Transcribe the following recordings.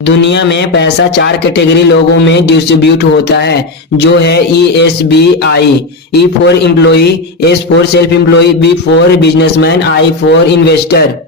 दुनिया में पैसा 4 कैटेगरी लोगों में डिस्ट्रीब्यूट होता है, जो है ESBI। E for employee, S for self employ, B for businessman, I for investor.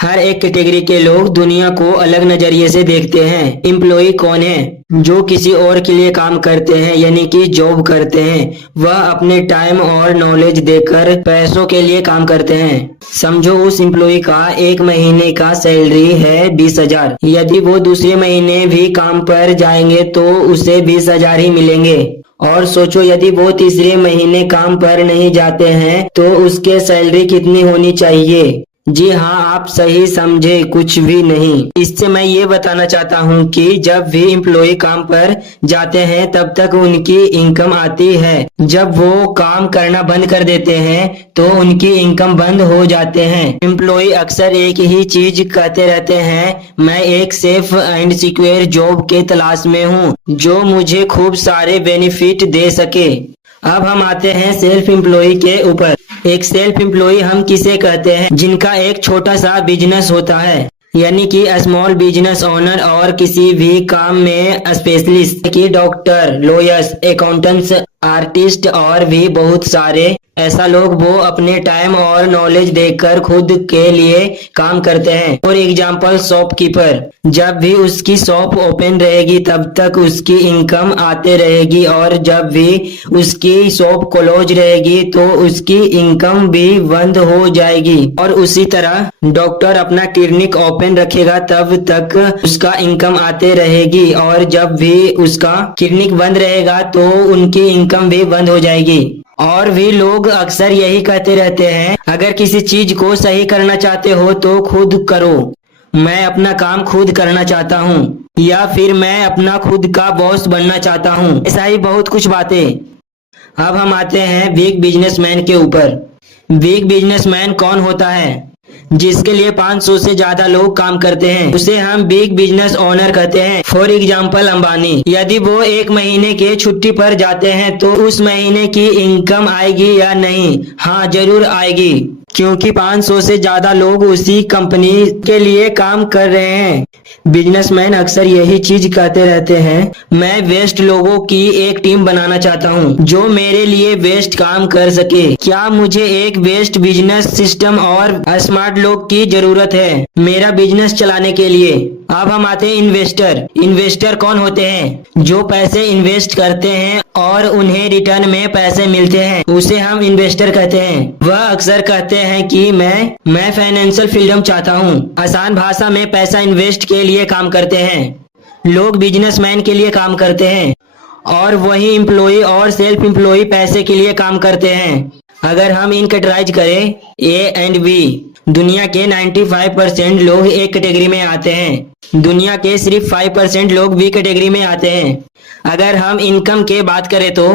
हर एक कैटेगरी के लोग दुनिया को अलग नजरिए से देखते हैं। एम्प्लॉय कौन है? जो किसी और के लिए काम करते हैं, यानी कि जॉब करते हैं। वह अपने टाइम और नॉलेज देकर पैसों के लिए काम करते हैं। समझो उस एम्प्लॉय का एक महीने का सैलरी है 20,000। यदि वो दूसरे महीने भी काम पर जाएंगे तो उसे 20,000 ही मिलेंगे। और सोचो यदि वो तीसरे महीने काम पर नहीं जाते हैं तो उसके सैलरी कितनी होनी चाहिए? जी हाँ, आप सही समझे, कुछ भी नहीं। इससे मैं ये बताना चाहता हूँ कि जब भी एम्प्लॉय काम पर जाते हैं तब तक उनकी इनकम आती है। जब वो काम करना बंद कर देते हैं तो उनकी इनकम बंद हो जाते हैं। एम्प्लॉय अक्सर एक ही चीज कहते रहते हैं, मैं एक सेफ एंड सिक्योर जॉब के तलाश में हूँ जो मुझे खूब सारे बेनिफिट दे सके। अब हम आते हैं सेल्फ एम्प्लॉय के ऊपर। एक सेल्फ एम्प्लॉय हम किसे कहते हैं? जिनका एक छोटा सा बिजनेस होता है, यानी कि स्मॉल बिजनेस ओनर, और किसी भी काम में स्पेशलिस्ट की डॉक्टर, लॉयर्स, अकाउंटेंट्स, आर्टिस्ट और भी बहुत सारे ऐसा लोग वो अपने टाइम और नॉलेज देकर खुद के लिए काम करते हैं। फॉर एग्जाम्पल शॉपकीपर, जब भी उसकी शॉप ओपन रहेगी तब तक उसकी इनकम आते रहेगी, और जब भी उसकी शॉप क्लोज रहेगी तो उसकी इनकम भी बंद हो जाएगी। और उसी तरह डॉक्टर अपना क्लिनिक ओपन रखेगा तब तक उसका इनकम आते रहेगी, और जब भी उसका क्लिनिक बंद रहेगा तो उनकी इनकम भी बंद हो जाएगी। और भी लोग अक्सर यही कहते रहते हैं, अगर किसी चीज को सही करना चाहते हो तो खुद करो। मैं अपना काम खुद करना चाहता हूँ, या फिर मैं अपना खुद का बॉस बनना चाहता हूँ। ऐसा ही बहुत कुछ बातें। अब हम आते हैं बिग बिजनेसमैन के ऊपर। बिग बिजनेसमैन कौन होता है? जिसके लिए 500 से ज्यादा लोग काम करते हैं, उसे हम बिग बिजनेस ओनर कहते हैं। फॉर एग्जाम्पल अंबानी, यदि वो एक महीने के छुट्टी पर जाते हैं तो उस महीने की इनकम आएगी या नहीं? हाँ, जरूर आएगी, क्योंकि 500 से ज्यादा लोग उसी कंपनी के लिए काम कर रहे हैं। बिजनेसमैन अक्सर यही चीज कहते रहते हैं, मैं बेस्ट लोगों की एक टीम बनाना चाहता हूँ जो मेरे लिए बेस्ट काम कर सके। क्या मुझे एक बेस्ट बिजनेस सिस्टम और स्मार्ट लोग की जरूरत है मेरा बिजनेस चलाने के लिए। अब हम आते हैं इन्वेस्टर। इन्वेस्टर कौन होते हैं? जो पैसे इन्वेस्ट करते हैं और उन्हें रिटर्न में पैसे मिलते हैं, उसे हम इन्वेस्टर कहते हैं। वह अक्सर कहते हैं कि मैं फाइनेंशियल फ्रीडम चाहता हूँ। आसान भाषा में पैसा इन्वेस्ट के लिए काम करते हैं। लोग बिजनेसमैन के लिए काम करते हैं, और वही एम्प्लॉय और सेल्फ एम्प्लॉय पैसे के लिए काम करते हैं। अगर हम इन कैटेगराइज करें A एंड B, दुनिया के 95% लोग एक कैटेगरी में आते हैं। दुनिया के सिर्फ 5% लोग B कैटेगरी में आते हैं। अगर हम इनकम के बात करें तो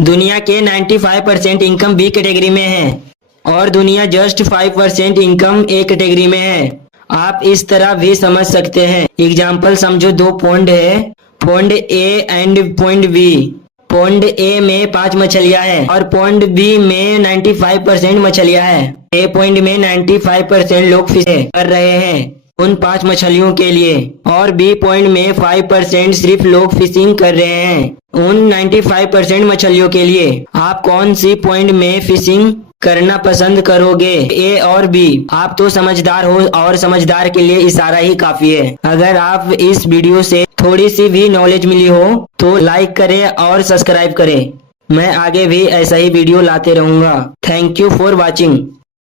दुनिया के 95% इनकम B कैटेगरी में है, और दुनिया जस्ट 5% इनकम A कैटेगरी में है। आप इस तरह भी समझ सकते हैं। एग्जाम्पल समझो, 2 पॉन्ड है, pond A and pond B। Pond A में 5 मछलियां हैं और पॉन्ड B में 95% मछलियां हैं। A पॉइंट में 95% लोग फिश कर रहे हैं उन 5 मछलियों के लिए, और B पॉइंट में 5% सिर्फ लोग फिशिंग कर रहे हैं उन 95% मछलियों के लिए। आप कौन सी पॉइंट में फिशिंग करना पसंद करोगे, A और B? आप तो समझदार हो, और समझदार के लिए इशारा ही काफी है। अगर आप इस वीडियो से थोड़ी सी भी नॉलेज मिली हो तो लाइक करें और सब्सक्राइब करें। मैं आगे भी ऐसा ही वीडियो लाते रहूंगा। Thank you for watching.